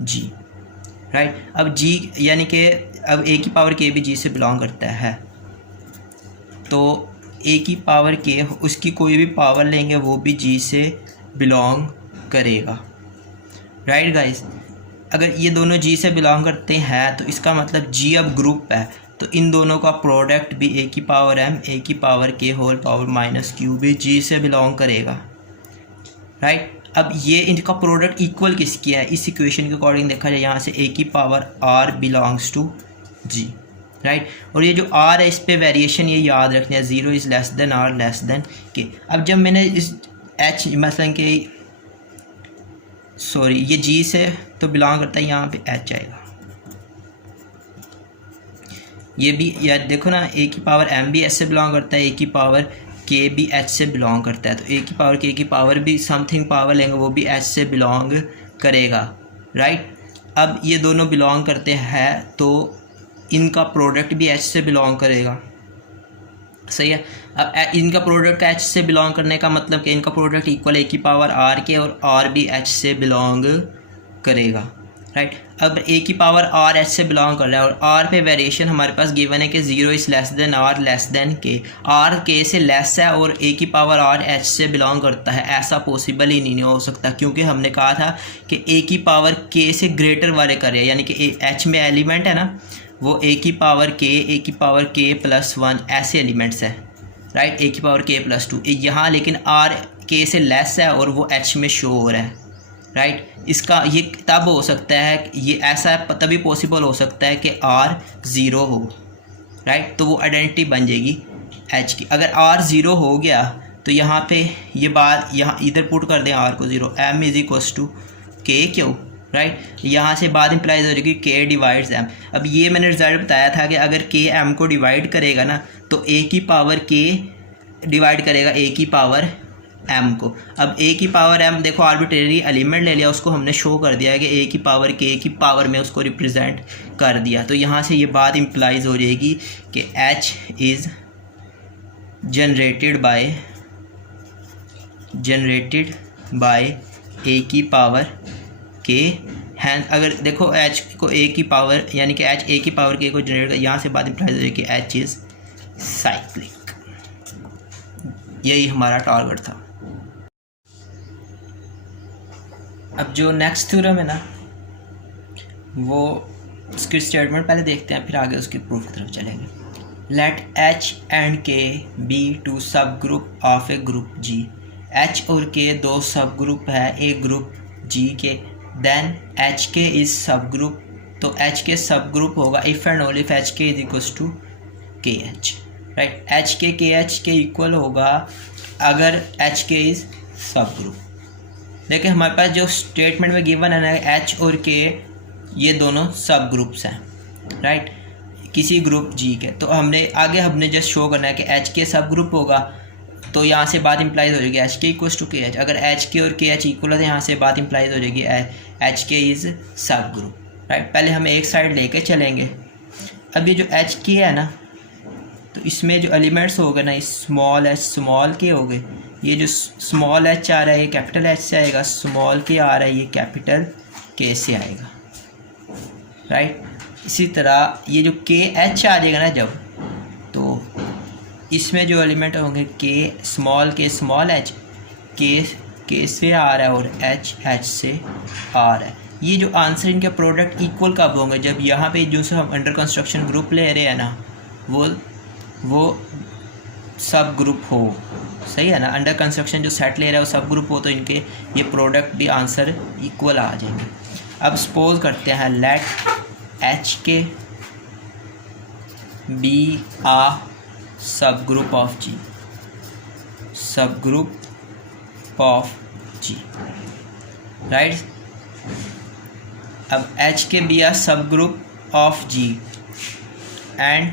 जी, राइट। अब जी यानी कि अब ए की पावर के भी जी से बिलोंग करता है, तो ए की पावर के उसकी कोई भी पावर लेंगे वो भी जी से बिलोंग करेगा, राइट गाइस। अगर ये दोनों जी से बिलोंग करते हैं तो इसका मतलब जी अब ग्रुप है, तो इन दोनों का प्रोडक्ट भी ए की पावर एम ए की power K whole power minus Q भी जी से बिलोंग करेगा, राइट। अब ये इनका प्रोडक्ट इक्वल किसकी है, इस इक्वेशन के अकॉर्डिंग देखा जाए यहाँ से ए की power r belongs to G, right. और ये जो आर है इस पे वेरिएशन ये याद रखना है, 0 is less than r less than k. अब जब मैंने इस एच मसलन के सॉरी ये जी से तो बिलोंग करता है, यहाँ पे एच आएगा, ये भी यार देखो ना, ए की पावर एम भी एच से बिलोंग करता है, ए की पावर के भी एच से बिलोंग करता है, तो ए की पावर के की पावर भी समथिंग पावर लेंगे वो भी एच से बिलोंग करेगा, राइट। अब ये दोनों बिलोंग करते हैं तो इनका प्रोडक्ट भी एच से बिलोंग करेगा, सही है। अब इनका प्रोडक्ट एच से बिलोंग करने का मतलब कि इनका प्रोडक्ट इक्वल ए की पावर आर के और आर भी एच से बिलोंग करेगा, राइट। अब ए की पावर आर एच से बिलोंग कर रहा है और आर पे वेरिएशन हमारे पास गिवन है कि 0 is less than r less than k, r k से लेस है और ए की पावर आर एच से बिलोंग करता है, ऐसा पॉसिबल ही नहीं हो सकता, क्योंकि हमने कहा था कि ए की पावर के से ग्रेटर वाले कर रहे हैं, यानी कि एच में एलिमेंट है ना वो ए की पावर के प्लस 1 ऐसे एलिमेंट्स है, राइट। ए की पावर के प्लस 2 यहाँ, लेकिन आर के से लेस है और वो एच में शो हो रहा है, राइट। इसका ये तब हो सकता है, ये ऐसा तभी पॉसिबल हो सकता है कि आर 0 हो, राइट, तो वो आइडेंटिटी बन जाएगी एच की। अगर आर 0 हो गया तो यहाँ पे ये बात यहाँ इधर पुट कर दें आर को 0, एम इज इक्वल्स टू के क्यू, राइट। यहाँ से बात इंप्लाइज हो जाएगी के डिवाइड्स एम। अब ये मैंने रिजल्ट बताया था कि अगर के एम को डिवाइड करेगा ना तो ए की पावर के डिवाइड करेगा ए की पावर एम को। अब ए की पावर एम देखो आर्बिट्रेरी एलिमेंट ले लिया, उसको हमने शो कर दिया है कि ए की पावर के की पावर में उसको रिप्रेजेंट कर दिया, तो यहाँ से ये बात इंप्लाइज हो जाएगी कि एच इज़ जनरेटेड बाय ए की पावर के, हैंस अगर देखो एच को ए की पावर यानी कि एच ए की पावर के को जनरेट कर, यहाँ से बात इंप्लाइज हो जाएगी कि एच इज़ साइक्लिक। यही हमारा टारगेट था। अब जो नेक्स्ट थ्योरम है ना वो उसकी स्टेटमेंट पहले देखते हैं, फिर आगे उसके प्रूफ की तरफ चलेंगे। Let H and K be two subgroup of a group G, H और के दो सब ग्रुप है एक ग्रुप जी के, देन एच के इज सब ग्रुप, तो एच के सब ग्रुप होगा if and only if H के is equals to K H, right. H के एच के इक्वल होगा अगर एच के इज सब ग्रुप। देखिए हमारे पास जो स्टेटमेंट में गिवन है ना एच और के ये दोनों सब ग्रुप्स हैं, राइट, किसी ग्रुप जी के, तो हमने जस्ट शो करना है कि एच के सब ग्रुप होगा, तो यहाँ से बात इंप्लाइज हो जाएगी H K equals to K H. अगर एच के और के एच इक्वल है तो यहाँ से बात इंप्लाइज हो जाएगी एच के इज़ सब ग्रुप, राइट। पहले हम एक साइड लेके चलेंगे। अब ये जो एच के है ना तो इसमें जो एलिमेंट्स हो गए ना स्मॉल एच स्मॉल के हो गए, ये जो स्मॉल एच आ रहा है ये कैपिटल एच से आएगा, स्मॉल के आ रहा है ये कैपिटल के से आएगा, राइट। इसी तरह ये जो के एच आ जाएगा ना जब, तो इसमें जो एलिमेंट होंगे के स्मॉल एच के से आ रहा है और एच से आ रहा है। ये जो आंसर इनके प्रोडक्ट इक्वल कब होंगे, जब यहाँ पे जो से हम अंडर कंस्ट्रक्शन ग्रुप ले रहे हैं ना वो सब ग्रुप हो, सही है ना। अंडर कंस्ट्रक्शन जो सेट ले रहा है वो सब ग्रुप हो तो इनके ये प्रोडक्ट भी आंसर इक्वल आ जाएंगे। अब सपोज करते हैं लेट एच के बी आ सब ग्रुप ऑफ जी, सब ग्रुप ऑफ जी, राइट। अब एच के B are subgroup of ji and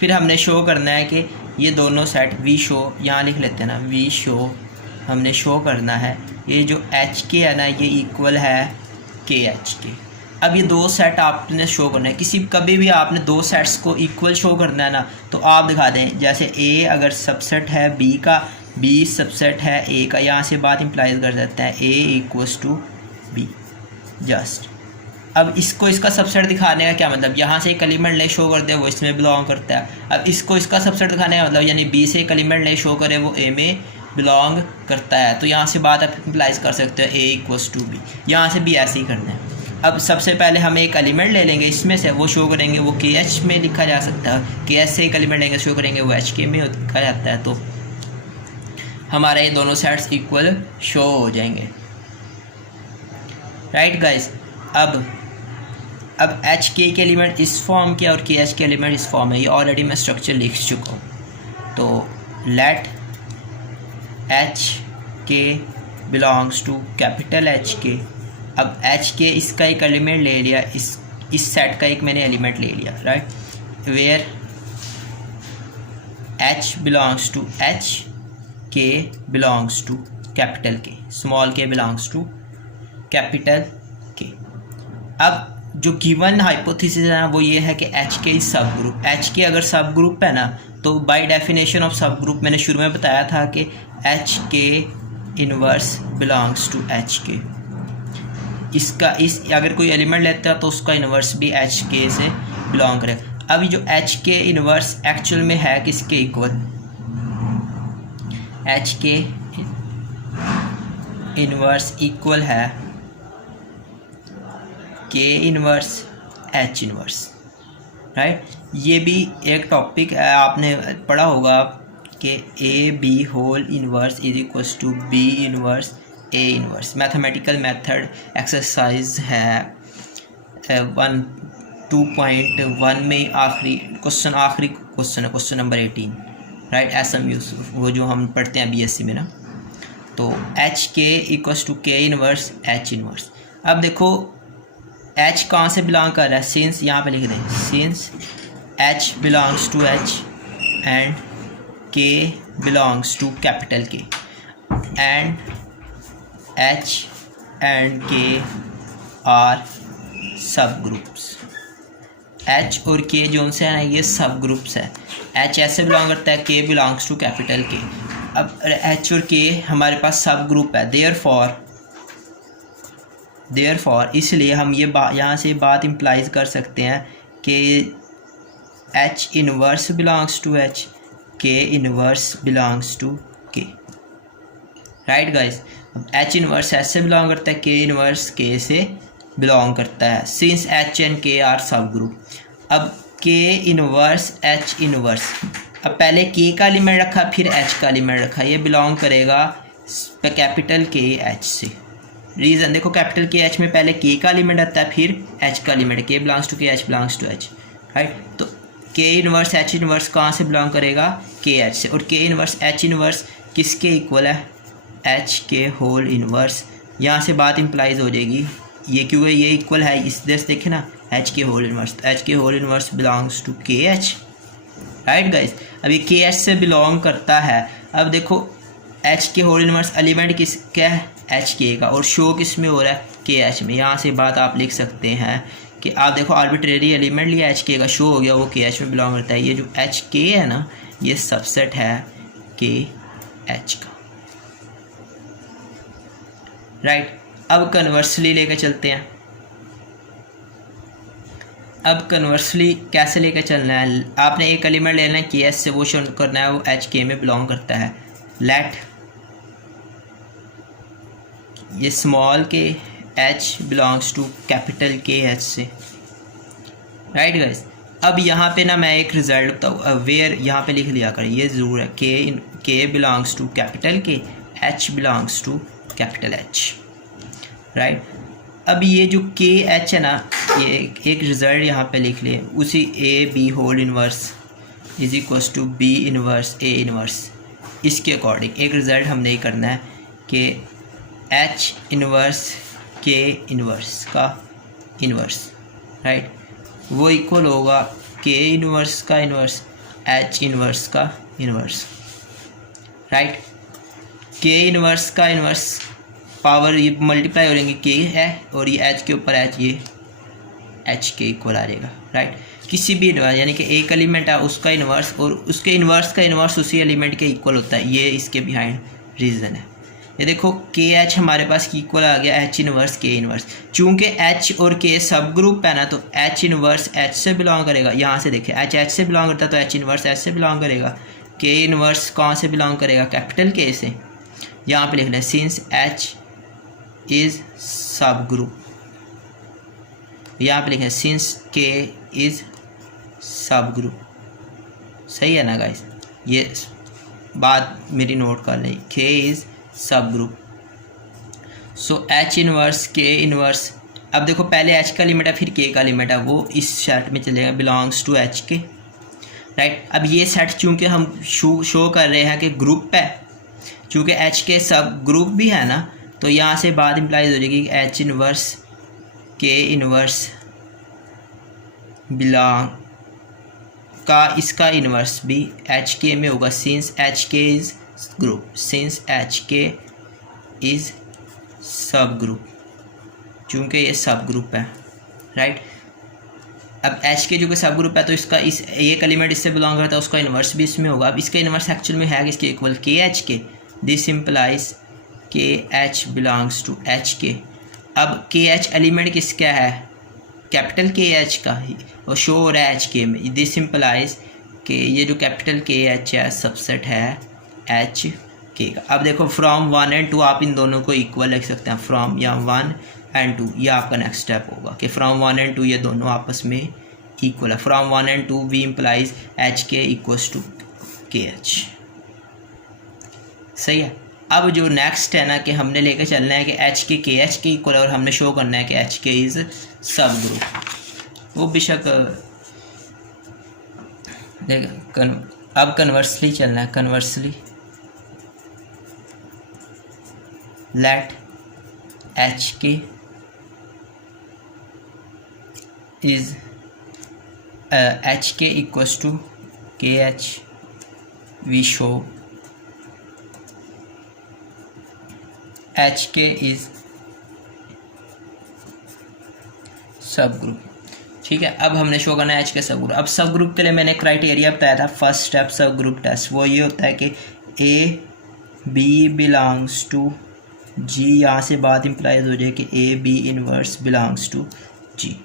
फिर हमने शो करना है कि ये दोनों सेट वी शो, यहाँ लिख लेते हैं ना, वी शो हमने शो करना है ये जो एच के है ना ये इक्वल है के एच के। अब ये दो सेट आपने शो करना है, किसी कभी भी आपने दो सेट्स को इक्वल शो करना है ना तो आप दिखा दें, जैसे ए अगर सबसेट है बी का, बी सबसेट है ए का, यहाँ से बात इंप्लाइज कर सकते हैं ए इक्वल्स टू बी जस्ट। अब इसको इसका सबसेट दिखाने का क्या मतलब, यहाँ से एक एलिमेंट नहीं शो करते वो इसमें बिलोंग करता है। अब इसको इसका सबसेट दिखाने का मतलब यानी बी से एक एलिमेंट नहीं शो करे वो ए में बिलोंग करता है, तो यहाँ से बात आप इंप्लाइज कर सकते हो ए इक्वल्स टू बी। यहाँ से भी ऐसे ही करना है। अब सबसे पहले हम एक एलिमेंट ले लेंगे, इसमें से वो शो करेंगे वो के एच में लिखा जा सकता है, के एच से एक एलिमेंट लेंगे शो करेंगे वो एच के में लिखा जाता है, तो हमारा ये दोनों सेट्स इक्वल शो हो जाएंगे। Right guys. अब एच के एलिमेंट इस फॉर्म के और के एच के एलिमेंट इस फॉर्म है, ये ऑलरेडी मैं स्ट्रक्चर लिख चुका हूँ। तो late H k belongs to capital H के। अब एच के इसका एक एलिमेंट ले लिया, इस सेट का एक मैंने एलिमेंट ले लिया, right, where h belongs to H, k belongs to capital K, small k belongs to capital K. अब जो गिवन हाइपोथेसिस है वो ये है कि एच के इज सब ग्रुप। एच के अगर सब ग्रुप है ना तो बाय डेफिनेशन ऑफ सब ग्रुप मैंने शुरू में बताया था कि H K inverse belongs to H के। इसका अगर कोई एलिमेंट लेता है तो उसका इन्वर्स भी एच के से बिलोंग करेगा। अब ये जो एच के इन्वर्स एक्चुअल में है किसके इक्वल, एच के इन्वर्स इक्वल है के इन्वर्स एच इन्वर्स, राइट। ये भी एक टॉपिक है आपने पढ़ा होगा कि A B whole inverse is equals to b inverse a inverse. Mathematical method exercise है 2.1 में आखिरी क्वेश्चन है क्वेश्चन नंबर 18, राइट, SMU वो जो हम पढ़ते हैं BSc में ना। तो एच के इक्वल्स टू के इन्वर्स एच इन्वर्स। अब देखो एच कहाँ से बिलोंग कर रहा है, सिंस यहाँ पे लिख दें, since h belongs to H and k belongs to capital K and H and K are subgroups. H और के जो उनसे है ना ये सब ग्रुप्स है। एच ऐसे बिलोंग करता है, K belongs to capital K. अब एच और के हमारे पास सब ग्रुप है, देयरफॉर इसलिए हम ये यहाँ से बात इम्प्लाइज कर सकते हैं कि H inverse belongs to H, K inverse belongs to K, right guys. अब एच इनवर्स एच से बिलोंग करता है, के इनवर्स के से बिलोंग करता है, since H and K are subgroup. अब के इनवर्स एच इनवर्स, अब पहले के का एलिमेंट रखा फिर एच का एलिमेंट रखा, ये बिलोंग करेगा कैपिटल के एच से। रीज़न देखो, कैपिटल के एच में पहले के का एलिमेंट आता है फिर एच का element, K belongs to K, H belongs to H, right. तो के इनवर्स एच इनवर्स कहाँ से बिलोंग करेगा, के एच से। और के इनवर्स एच इनवर्स किसके इक्वल है, एच के होल इनवर्स। यहाँ से बात इम्प्लाइज हो जाएगी, ये क्यों है, ये इक्वल है इस देश देखे ना, एच के होल इनवर्स, एच के whole inverse belongs to K H, right guys. अब ये के एच से बिलोंग करता है। अब देखो एच के होल इनवर्स एलिमेंट किसका है, एच के का, और शो किस में हो रहा है, के एच में। यहाँ से बात आप लिख सकते हैं कि आप देखो आर्बिट्रेरी एलिमेंट लिया एच के का, शो हो गया वो के एच में बिलोंग करता है। ये जो एच के है ना ये सबसेट है के एच का, राइट। अब कन्वर्सली लेकर चलते हैं। अब कन्वर्सली कैसे लेकर चलना है, आपने एक एलिमेंट लेना है के एच से, वो शो करना है वो एच के में बिलोंग करता है। लेट ये स्मॉल के H belongs to capital K H से, राइट गाइस। अब यहाँ पे ना मैं एक रिजल्ट बताऊँ, वेयर यहाँ पे लिख लिया कर, ये ज़रूर है, K belongs to capital K, H belongs to capital H, right. अब ये जो के एच है ना ये एक रिजल्ट यहाँ पे लिख लिए, उसी A B whole inverse is equals to B inverse A inverse, इसके अकॉर्डिंग एक रिज़ल्ट हमने ये करना है कि एच इनवर्स के इनवर्स का इनवर्स, राइट, वो इक्वल होगा के इनवर्स का इनवर्स एच इनवर्स का इनवर्स, राइट। के इनवर्स का इनवर्स पावर ये मल्टीप्लाई हो जाएंगे, के है और ये एच के ऊपर एच, ये एच के इक्वल आ जाएगा, राइट। किसी भी इनवर्स यानी कि एक एलिमेंट है उसका इन्वर्स और उसके इन्वर्स का इन्वर्स उसी एलिमेंट के इक्वल होता है, ये इसके बिहाइंड रीज़न है। ये देखो के एच हमारे पास इक्वल आ गया एच इनवर्स के इनवर्स। चूंकि एच और के सब ग्रुप है ना, तो एच इनवर्स एच से बिलोंग करेगा। यहाँ से देखिए एच एच से बिलोंग करता है तो एच इनवर्स एच से बिलोंग करेगा। के इनवर्स कहाँ से बिलोंग करेगा? कैपिटल के से। यहाँ पे लिख लें सिंस एच इज़ सब ग्रुप, यहाँ पे लिखें सिंस के इज़ सब ग्रुप। सही है ना गाइस? ये बात मेरी नोट कर लें, के इज़ सब group. So H inverse K inverse, अब देखो पहले एच का लिमिट है फिर के का लिमिट है, वो इस सेट में चलेगा, बिलोंग्स टू एच के, राइट। अब ये सेट चूँकि हम शो कर रहे हैं कि ग्रुप है, चूँकि एच के सब ग्रुप भी है ना, तो यहाँ से बात इम्प्लाइज हो जाएगी H inverse K inverse belong का इसका इनवर्स भी एच के में होगा, सिंस एच के इज़ ग्रुप, सिंस एच के इज़ सब ग्रुप, चूँकि ये सब ग्रुप है, राइट। अब एच के जो कि सब ग्रुप है तो इसका इस एक एलिमेंट इससे बिलोंग करता है, उसका इन्वर्स भी इसमें होगा। अब इसका इन्वर्स एक्चुअल में है किसके इक्वल? के एच के। दिस इम्प्लाइज के एच बिलोंग्स टू एच के। अब के एच एलिमेंट किसका है? कैपिटल के एच का, और शो हो रहा है एच के में। दिस इम्प्लाइज कि ये जो कैपिटल के एच है सबसेट है एच के का। अब देखो फ्रॉम 1 एंड 2 आप इन दोनों को इक्वल लिख सकते हैं, फ्रॉम या 1 एंड 2, ये आपका नेक्स्ट स्टेप होगा कि फ्रॉम 1 एंड 2 ये दोनों आपस में इक्वल है। From 1 and 2 we implies H K equals to K H. सही है। अब जो नेक्स्ट है ना कि हमने लेकर चलना है कि एच के एच के इक्वल है और हमने शो करना है कि एच के इज़ सब ग्रुप। वो बेशक अब कन्वर्सली चलना है, कन्वर्सली लेट एच के is H K equals to K H, we show H के इज़ सब ग्रुप। ठीक है, अब हमने शो करना है एच के सब ग्रुप। अब सब ग्रुप के लिए मैंने क्राइटेरिया बताया था, first step subgroup test, वो ये होता है कि ए बी बिलोंग्स टू जी, यहाँ से बात इम्प्लाइज हो जाए कि ए B inverse belongs to G.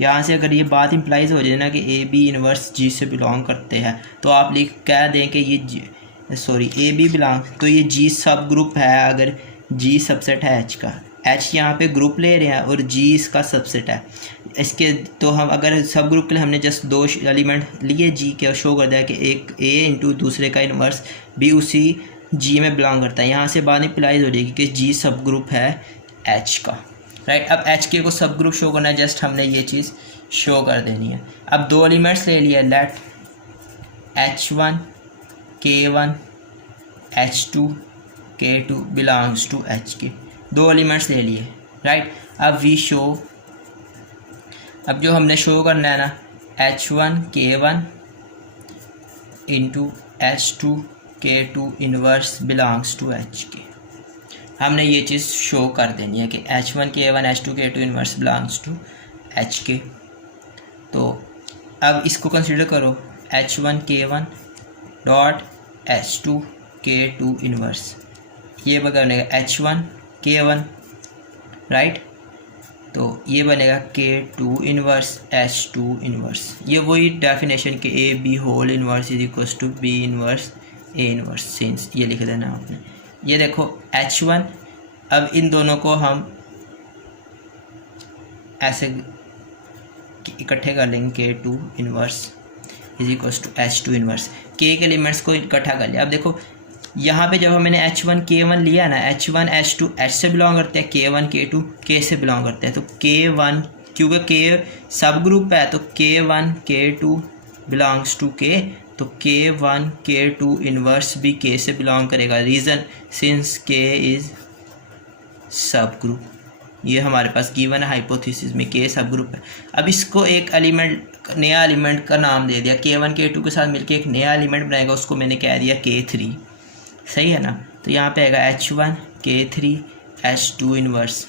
यहाँ से अगर ये बात इम्प्लाइज हो जाए ना कि ए बी इनवर्स जी से बिलोंग करते हैं, तो आप लिख कह दें कि ये ए बी बिलोंग, तो ये जी सब ग्रुप है अगर जी सबसेट है एच का। एच यहाँ पे ग्रुप ले रहे हैं और जी इसका सबसेट है इसके, तो हम अगर सब ग्रुप के लिए हमने जस्ट 2 एलिमेंट लिए जी के और शो कर दिया कि एक ए इंटू दूसरे का इनवर्स भी उसी जी में बिलोंग करता है। यहाँ से बात इम्प्लाइज हो जाएगी कि जी सब ग्रुप है एच का, राइट। अब एच के को सब ग्रुप शो करना है, जस्ट हमने ये चीज़ शो कर देनी है। अब 2 एलिमेंट्स ले लिया, late H1 K1 H2 K2 belongs to H के। 2 एलिमेंट्स ले लिए, राइट। अब वी शो, अब जो हमने शो करना है ना H1 K1 into H2 K2 inverse belongs to H K. हमने ये चीज़ शो कर देनी है कि H1 K1 H2 K2 inverse belongs to H के। तो अब इसको कंसिडर करो, H1 K1 dot H2 K2 inverse, ये बनेगा H1 K1, राइट। तो ये बनेगा K2 इनवर्स H2 इनवर्स। ये वही डेफिनेशन के A B whole inverse is equals to B inverse A inverse, since ये लिख देना आपने। ये देखो H1, अब इन दोनों को हम ऐसे इकट्ठे कर लेंगे, K2 inverse is equals to H2 inverse. के एलिमेंट्स को इकट्ठा कर लिया। अब देखो यहाँ पे जब हमने H1 K1 लिया ना, H1 H2 H से बिलोंग करते हैं, K1 K2 K से बिलोंग करते हैं, तो K1 क्योंकि K सब ग्रुप है तो K1 K2 belongs to K, तो K1 K2 इनवर्स भी K से बिलोंग करेगा। रीज़न सिंस K इज़ सब ग्रुप। ये हमारे पास गिवन हाइपोथेसिस में के सब ग्रुप है। अब इसको एक एलिमेंट, नया एलिमेंट का नाम दे दिया, K1 K2 के साथ मिलकर एक नया एलिमेंट बनाएगा, उसको मैंने कह दिया K3। सही है ना। तो यहाँ पे आएगा H1 K3 H2 inverse.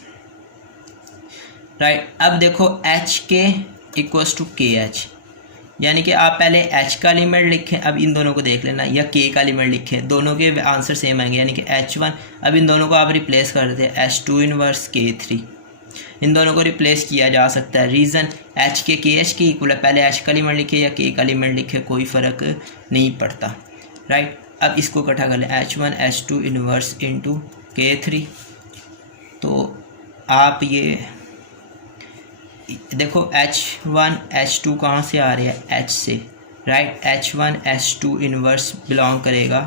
Right. अब देखो HK इक्वल्स टू KH, यानी कि आप पहले H का एलिमेंट लिखें, अब इन दोनों को देख लेना, या K का एलिमेंट लिखें, दोनों के आंसर सेम आएंगे, यानी कि H1। अब इन दोनों को आप रिप्लेस कर देते हैं, H2 इनवर्स K3। इन दोनों को रिप्लेस किया जा सकता है। रीज़न HK KH के इक्वल है, पहले H का एलिमेंट लिखे या K का एलिमेंट लिखे, कोई फ़र्क नहीं पड़ता। राइट। अब इसको इकट्ठा कर लें, H1 H2 inverse into K3। तो आप ये देखो H1 H2 कहाँ से आ रहे हैं, H से। Right. H1 H2 inverse belong करेगा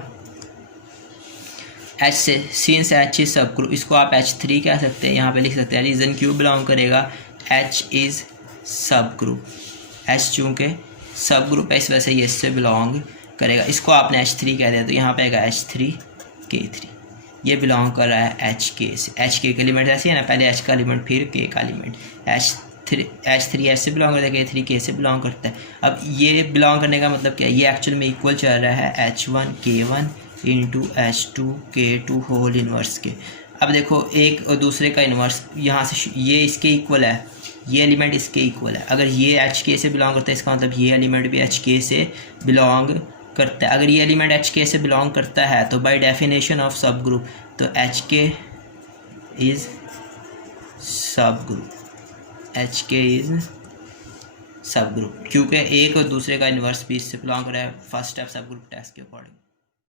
H से, सिंस H इज सब ग्रुप, इसको आप H3 कह सकते हैं, यहाँ पे लिख सकते हैं। रीज़न क्यों बिलोंग करेगा, H इज़ सब ग्रुप, H चूँकि सब ग्रुप है इस वजह से ये इससे बिलोंग करेगा। इसको आपने H3 कह दिया तो यहाँ पे आएगा H3 K3। ये बिलोंग कर रहा है HK से। HK का एलिमेंट ऐसे है ना, पहले H का एलिमेंट फिर K का एलिमेंट। H3 H से बिलोंग करता है, K3 K से बिलोंग करता है। अब ये बिलोंग करने का मतलब क्या है, ये एक्चुअल में इक्वल चल रहा है H1 K1 into H2 K2 whole inverse के। अब देखो एक और दूसरे का इन्वर्स, यहाँ से ये इसके इक्वल है, ये एलिमेंट इसके इक्वल है। अगर ये HK से बिलोंग करता है, इसका मतलब ये एलिमेंट भी HK से बिलोंग करता है। अगर ये एलिमेंट HK से बिलोंग करता है तो बाय डेफिनेशन ऑफ सब ग्रुप, तो HK इज़ सब ग्रुप, HK इज़ सब ग्रुप, क्योंकि एक और दूसरे का इन्वर्स भी इससे बिलोंग कर रहा है first step subgroup test के अकॉर्डिंग।